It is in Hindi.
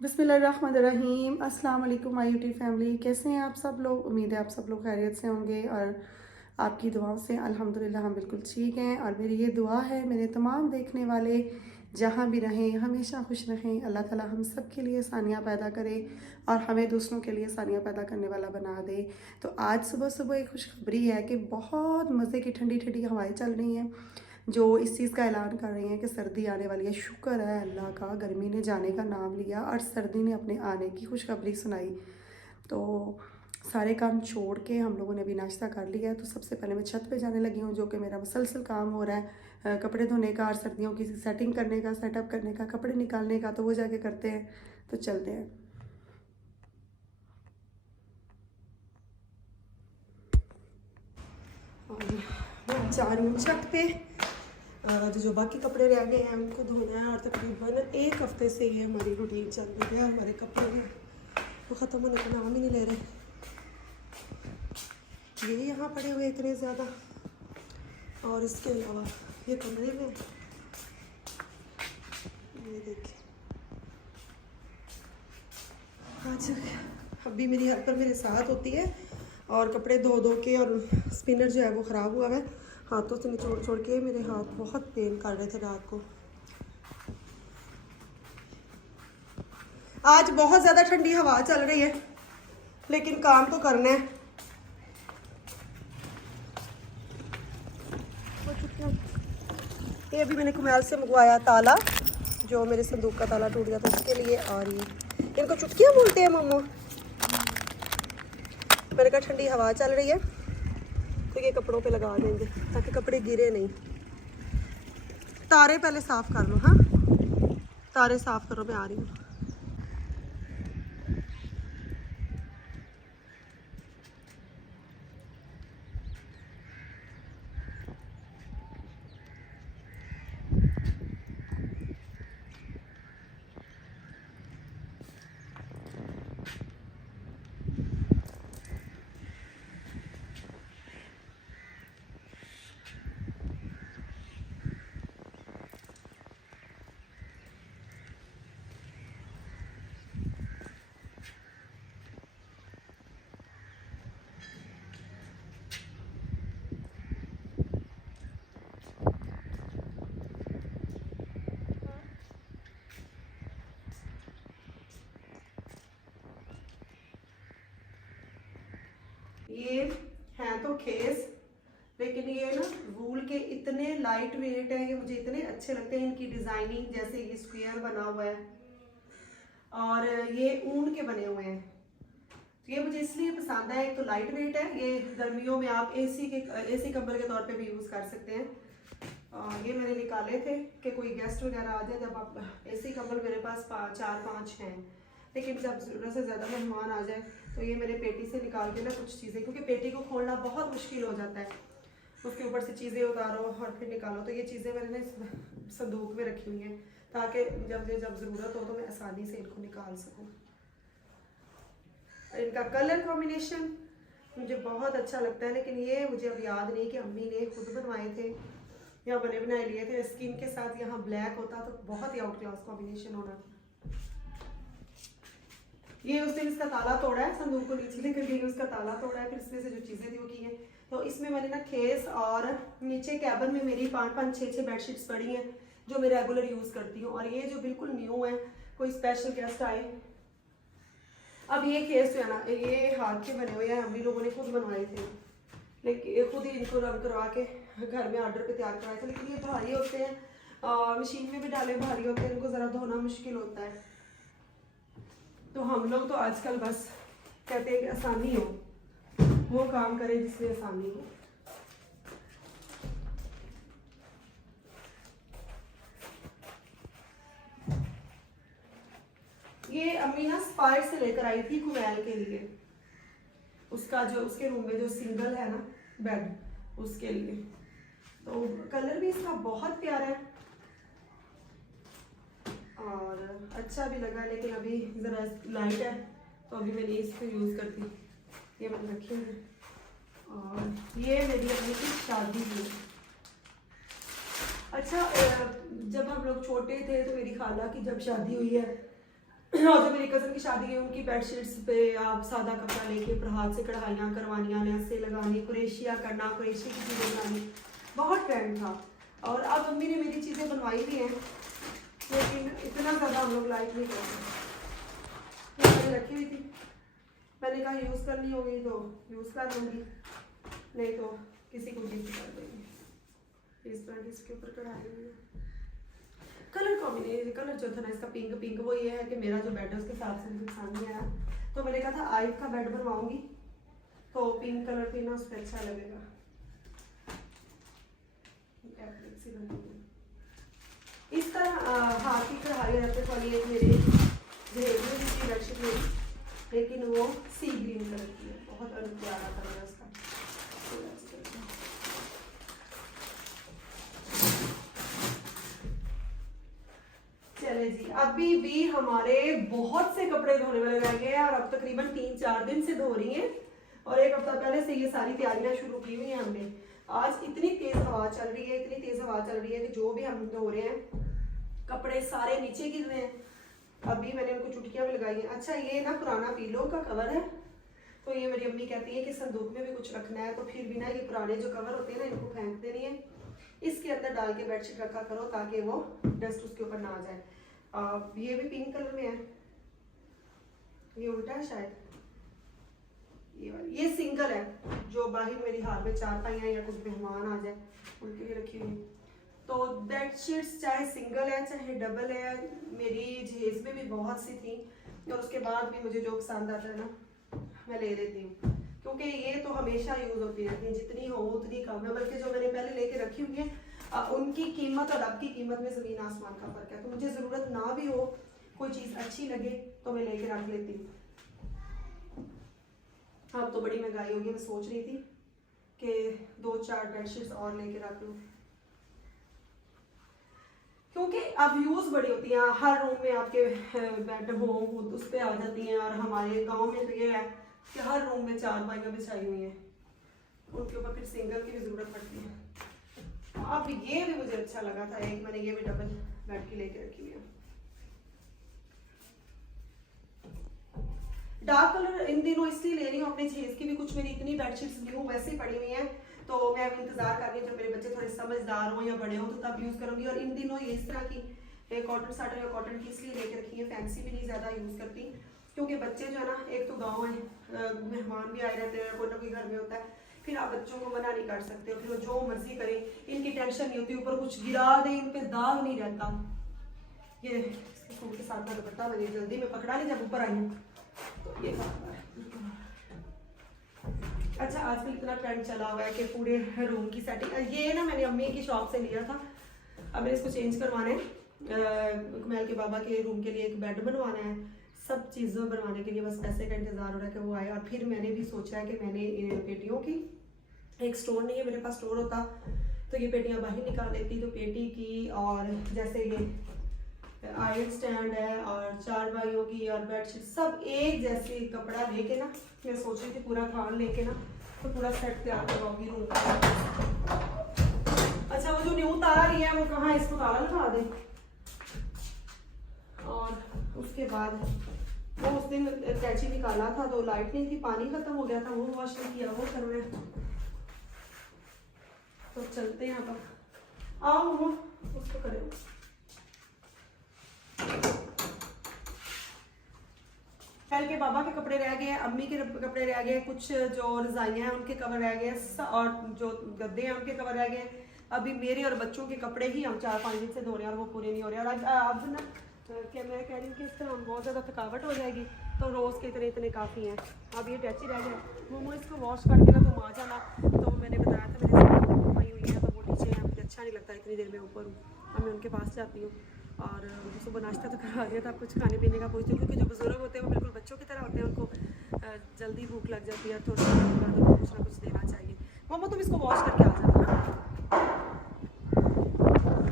बिस्मिल्लाहिर्रहमानिर्रहीम। अस्सलाम वालेकुम माय यूट्यूब फैमिली, कैसे हैं आप सब लोग। उम्मीद है आप सब लोग खैरियत से होंगे और आपकी दुआओं से अल्हम्दुलिल्लाह हम बिल्कुल ठीक हैं। और मेरी ये दुआ है मेरे तमाम देखने वाले जहाँ भी रहें हमेशा खुश रहें। अल्लाह ताला हम सब के लिए सानिया पैदा करे और हमें दूसरों के लिए सानिया पैदा करने वाला बना दे। तो आज सुबह सुबह एक खुशखबरी है कि बहुत मज़े की ठंडी ठंडी हवाएं चल रही हैं जो इस चीज़ का ऐलान कर रही हैं कि सर्दी आने वाली है। शुक्र है अल्लाह का, गर्मी ने जाने का नाम लिया और सर्दी ने अपने आने की खुशखबरी सुनाई। तो सारे काम छोड़ के हम लोगों ने भी नाश्ता कर लिया है। तो सबसे पहले मैं छत पे जाने लगी हूँ, जो कि मेरा मुसलसल काम हो रहा है कपड़े धोने का और सर्दियों की सेटिंग करने का, सेटअप करने का, कपड़े निकालने का। तो वो जाके करते हैं, तो चलते हैं। और जा रही हूँ छत पे। जो बाकी कपड़े रह गए हैं उनको धोना है और तकरीबन एक हफ्ते से ये हमारी रूटीन चल रही है। हमारे कपड़े हैं वो ख़त्म होने का नाम ही नहीं ले रहे। ये यहाँ पड़े हुए इतने ज़्यादा, और इसके अलावा ये कमरे में ये देखिए। आज अभी मेरी हेल्पर मेरे साथ होती है और कपड़े धो धो के, और स्पिनर जो है वो ख़राब हुआ है, हाथों से निचोड़ छोड़ के मेरे हाथ बहुत पेन कर रहे थे रात को। आज बहुत ज़्यादा ठंडी हवा चल रही है लेकिन काम तो करना है। ये अभी मैंने कुमैल से मंगवाया ताला, जो मेरे संदूक का ताला टूट गया था उसके लिए। और ये इनको चुटकियाँ बोलते हैं मम्मा। मैंने कहा ठंडी हवा चल रही है तो ये कपड़ों पे लगा देंगे ताकि कपड़े गिरे नहीं। तारे पहले साफ़ कर लो। हाँ, तारे साफ़ करो, मैं आ रही हूँ। ये हैं तो खेस, लेकिन ये ना वूल के इतने लाइट वेट है, ये मुझे इतने अच्छे लगते हैं। इनकी डिजाइनिंग जैसे ये स्क्वायर बना हुआ है और ये ऊन के बने हुए हैं, तो ये मुझे इसलिए पसंद है। एक तो लाइट वेट है, ये गर्मियों में आप एसी कंबल के तौर पे भी यूज़ कर सकते हैं। और ये मैंने निकाले थे कि कोई गेस्ट वगैरह आ जाए, जब आप एसी कंबल मेरे पास 4-5 हैं, लेकिन जब ज़रूरत से ज़्यादा मेहमान आ जाए तो ये मैंने पेटी से निकाल के ना कुछ चीज़ें, क्योंकि पेटी को खोलना बहुत मुश्किल हो जाता है, उसके ऊपर से चीज़ें उतारो और फिर निकालो। तो ये चीज़ें मैंने ना संदूक में रखी हुई हैं ताकि जब ज़रूरत हो तो मैं आसानी से इनको निकाल सकूँ। इनका कलर कॉम्बिनेशन मुझे बहुत अच्छा लगता है, लेकिन ये मुझे अब याद नहीं कि अम्मी ने खुद बनवाए थे या बने बनाए लिए थे। स्किन के साथ यहाँ ब्लैक होता तो बहुत ही आउट क्लास कॉम्बिनेशन होना था। ये उस दिन इसका ताला तोड़ा है, संदूक को नीचे लेकर गई, उसका ताला तोड़ा है, फिर इसमें से जो चीज़ें थी वो की हैं। तो इसमें मैंने ना खेस, और नीचे कैबिन में मेरी 5-5, 6-6 बेडशीट्स पड़ी हैं जो मैं रेगुलर यूज़ करती हूँ। और ये जो बिल्कुल न्यू है, कोई स्पेशल गेस्ट आए। अब ये खेस जो है ना, ये हाथ के बने हुए हैं, हम भी लोगों ने खुद बनवाए थे, लेकिन खुद ही इनको रंग करवा के घर में ऑर्डर पे तैयार करवाए थे। लेकिन ये भारी होते हैं, मशीन में भी डाले भारी होते हैं, इनको ज़रा धोना मुश्किल होता है। तो हम लोग तो आजकल बस कहते हैं कि आसानी हो, वो काम करें जिसमें आसानी हो। ये अम्मी ना स्पायर से लेकर आई थी कुमैल के लिए, उसका जो उसके रूम में जो सिंगल है ना बेड, उसके लिए। तो कलर भी इसका बहुत प्यारा है और अच्छा भी लगा, लेकिन अभी ज़रा लाइट है तो अभी मैंने इसको यूज़ करती, ये मैंने रखी है। और ये मेरी अपनी की शादी हुई। अच्छा, जब हम लोग छोटे थे तो मेरी खाला की जब शादी हुई है और जो मेरी कज़न की शादी है उनकी बेडशीट्स पे आप सादा कपड़ा लेके ऊपर हाथ से कढ़ाइयाँ करवानियाँ, लेसे लगानी, कुरेशिया करना, कुरेशी की चीज़ें बनानी, बहुत ट्रेंड था। और अब मम्मी ने मेरी चीज़ें बनवाई भी हैं, लेकिन इतना ज़्यादा हम लोग लाइक नहीं करते। ये मैंने रखी हुई थी, मैंने कहा यूज़ करनी होगी तो यूज़ कर लूँगी, नहीं तो किसी को गिफ्ट कर देंगे। इस तरह इसके ऊपर कढ़ाई हुई है। कलर कॉम्बिनेशन, कलर जो था ना इसका पिंक पिंक, वो ये है कि मेरा जो बेड है उसके हिसाब से मुझे पसंद नहीं आया, तो मैंने कहा था आइव का बेड बनवाऊंगी तो पिंक कलर पे ना उस पर अच्छा लगेगा। इस तरह हाथ की कढ़ाई रहते वाली एक मेरे जहेज की बेडशीट मेरी, लेकिन वो सी ग्रीन कलर की है, बहुत प्यारा कलर है उसका। चले जी, अभी भी हमारे बहुत से कपड़े धोने वाले रह गए हैं और अब तकरीबन 3-4 दिन से धो रही हैं और एक हफ्ता पहले से ये सारी तैयारियां शुरू की हुई हैं हमने। आज इतनी तेज हवा चल रही है, इतनी तेज हवा चल रही है कि जो भी हम धो रहे हैं कपड़े सारे नीचे गिर रहे हैं। अभी मैंने उनको चुटकियां भी लगाई हैं। अच्छा, ये ना पुराना पीलो का कवर है, तो ये मेरी अम्मी कहती है कि संदूक में भी कुछ रखना है तो फिर भी ना ये पुराने जो कवर होते हैं ना इनको फेंक देनी है, इसके अंदर डाल के बेडशीट रखा करो ताकि वो डस्ट उसके ऊपर ना आ जाए। ये भी पिंक कलर में है, ये उल्टा है शायद, ये वाली ये सिंगल है, जो बाहर मेरी हाथ में 4 पाइयाँ या कुछ मेहमान आ जाए उनके लिए रखी हुई। तो बेडशीट्स चाहे सिंगल है चाहे डबल है, मेरी जहेज में भी बहुत सी थी और उसके बाद भी मुझे जो पसंद आता है ना मैं ले लेती हूँ, क्योंकि ये तो हमेशा यूज होती रहती है, जितनी हो उतनी कम है। बल्कि जो मैंने पहले लेके रखी हुई है उनकी कीमत और अब की कीमत में ज़मीन आसमान का फर्क है, तो मुझे ज़रूरत ना भी हो, कोई चीज़ अच्छी लगे तो मैं लेके रख लेती हूँ। अब तो बड़ी महंगाई होगी, मैं सोच रही थी कि 2-4 बेडशीट्स और लेके रख लूँ, क्योंकि अब यूज़ बड़ी होती हैं, हर रूम में आपके बेड हो उस पर आ जाती हैं। और हमारे गांव में तो ये है कि हर रूम में 4 पाइयाँ बिछाई हुई हैं, उनके ऊपर फिर सिंगल की भी ज़रूरत पड़ती है। अब ये भी मुझे अच्छा लगा था, एक मैंने ये भी डबल बेड की लेके रखी हुई है। डार्क कलर इन दिनों इसलिए ले रही हूँ अपने जहेज की भी, कुछ मेरी इतनी बेडशीट्स न्यू वैसे ही पड़ी हुई हैं, तो मैं अब इंतजार कर रही हूँ जब मेरे बच्चे थोड़े समझदार हों या बड़े हों तो तब यूज़ करूँगी। और इन दिनों ये इस तरह की कॉटन साटन या कॉटन की इसलिए लेके रखी है, फैंसी भी नहीं ज़्यादा यूज़ करती, क्योंकि बच्चे जो है ना, एक तो गाँव है, मेहमान भी आए रहते हैं, कोई ना कोई घर में होता है, फिर आप बच्चों को मना नहीं कर सकते, फिर वो जो मर्जी करें, इनकी टेंशन नहीं होती, ऊपर कुछ गिरा दे इन पे दाग नहीं रहता। ये इसके सूट के साथ का दुपट्टा मैंने जल्दी में पकड़ा नहीं जब ऊपर आई हूँ, तो ये अच्छा आजकल इतना ट्रेंड चला हुआ है कि पूरे रूम की सेटिंग, ये ना मैंने अम्मी की शॉप से लिया था, अब मैंने इसको चेंज करवाना है, कमैल के बाबा के रूम के लिए एक बेड बनवाना है, सब चीज़ों बनवाने के लिए बस पैसे का इंतज़ार हो रहा है कि वो आए। और फिर मैंने भी सोचा है कि मैंने इन पेटियों की, एक स्टोर नहीं है मेरे पास, स्टोर होता तो ये पेटियां बाहर निकाल लेती, तो पेटी की और जैसे ये आयरन स्टैंड है और 4 भाइयों की और बेडशीट सब एक जैसे कपड़ा लेके ना, मैं सोच रही थी पूरा थान लेके ना तो पूरा सेट तैयार करवाऊंगी रूम का। अच्छा, वो जो न्यू ताला लिया है वो कहाँ, इसको ताला लगा दे। और उसके बाद वो उस दिन कैची निकाला था तो लाइट नहीं थी, पानी खत्म हो गया था, वो वॉश नहीं किया, वो करना है, तो चलते हैं। अब आओ वो उसको करें। पहले के बाबा के कपड़े रह गए, अम्मी के कपड़े रह गए, कुछ जो रजाइयाँ हैं उनके कवर रह गए, और जो गद्दे हैं उनके कवर रह गए। अभी मेरे और बच्चों के कपड़े ही हम 4-5 दिन से धो रहे हैं और वो पूरे नहीं हो रहे। और अब ना क्या मैं कह रही हूँ कि इस तरह बहुत ज़्यादा थकावट हो जाएगी, तो रोज़ के इतने काफ़ी हैं। अब ये टैची रह गया, मोमो इसको वॉश करके ना तुम आ जाना, तो मैंने बताया था मैंने पाई हुई है, तो वो नीचे हैं, मुझे अच्छा नहीं लगता इतनी देर में ऊपर हूँ, अब मैं उनके पास जाती हूँ। और मुझे सुबह नाश्ता तो करवा दिया था, कुछ खाने पीने का पूछती हूँ, क्योंकि जो बुजुर्ग होते हैं वो बिल्कुल बच्चों की तरह होते हैं, उनको जल्दी भूख लग जाती है, थोड़ा सा बाद उनको कुछ ना कुछ देना चाहिए। मोमो तुम इसको वॉश करके आ जाना।